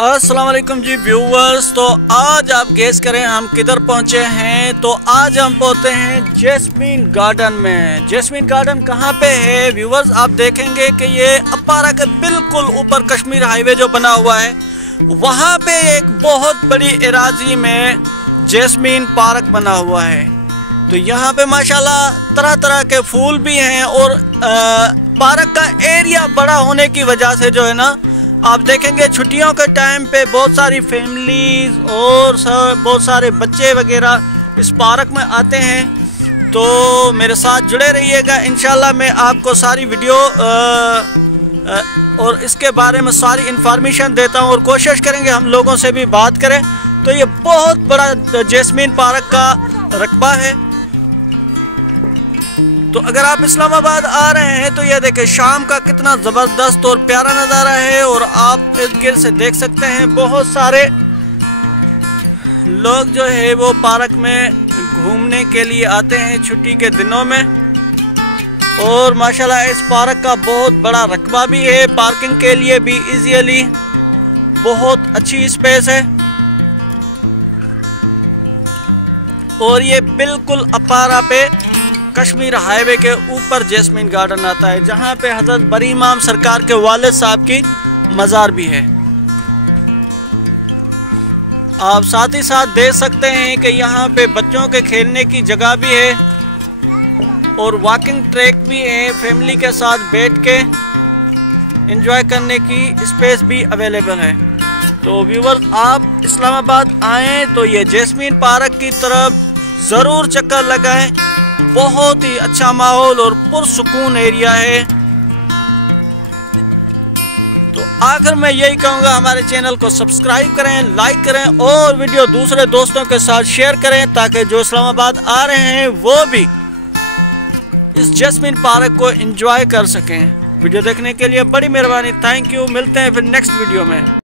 अस्सलाम वालेकुम जी व्यूवर्स। तो आज आप गेस करें हम किधर पहुंचे हैं। तो आज हम पहुंचे हैं जैस्मीन गार्डन में। जैस्मीन गार्डन कहां पे है व्यूवर्स, आप देखेंगे कि ये अपारा के बिल्कुल ऊपर कश्मीर हाईवे जो बना हुआ है वहां पे एक बहुत बड़ी एराजी में जैस्मीन पार्क बना हुआ है। तो यहाँ पे माशाल्लाह तरह तरह के फूल भी हैं और पार्क का एरिया बड़ा होने की वजह से जो है ना, आप देखेंगे छुट्टियों के टाइम पे बहुत सारी फैमिलीज और बहुत सारे बच्चे वगैरह इस पार्क में आते हैं। तो मेरे साथ जुड़े रहिएगा, इंशाल्लाह मैं आपको सारी वीडियो और इसके बारे में सारी इन्फॉर्मेशन देता हूँ और कोशिश करेंगे हम लोगों से भी बात करें। तो ये बहुत बड़ा जैस्मीन पार्क का रकबा है। तो अगर आप इस्लामाबाद आ रहे हैं तो ये देखें शाम का कितना ज़बरदस्त और प्यारा नज़ारा है। और आप इर्द गिर्द से देख सकते हैं बहुत सारे लोग जो है वो पार्क में घूमने के लिए आते हैं छुट्टी के दिनों में। और माशाल्लाह इस पार्क का बहुत बड़ा रकबा भी है, पार्किंग के लिए भी इजीली बहुत अच्छी स्पेस है। और ये बिल्कुल अपारा पे कश्मीर हाईवे के ऊपर जैस्मीन गार्डन आता है, जहाँ पे हज़रत बरी इमाम सरकार के वालिद साहब की मज़ार भी है। आप साथ ही साथ देख सकते हैं कि यहाँ पे बच्चों के खेलने की जगह भी है और वॉकिंग ट्रैक भी है। फैमिली के साथ बैठ के एंजॉय करने की स्पेस भी अवेलेबल है। तो व्यूवर्स, आप इस्लामाबाद आएँ तो ये जैस्मीन पार्क की तरफ ज़रूर चक्कर लगाएं। बहुत ही अच्छा माहौल और पुरसुकून एरिया है। तो आखिर मैं यही कहूँगा, हमारे चैनल को सब्सक्राइब करें, लाइक करें और वीडियो दूसरे दोस्तों के साथ शेयर करें ताकि जो इस्लामाबाद आ रहे हैं वो भी इस जैस्मीन पार्क को एंजॉय कर सकें। वीडियो देखने के लिए बड़ी मेहरबानी, थैंक यू। मिलते हैं फिर नेक्स्ट वीडियो में।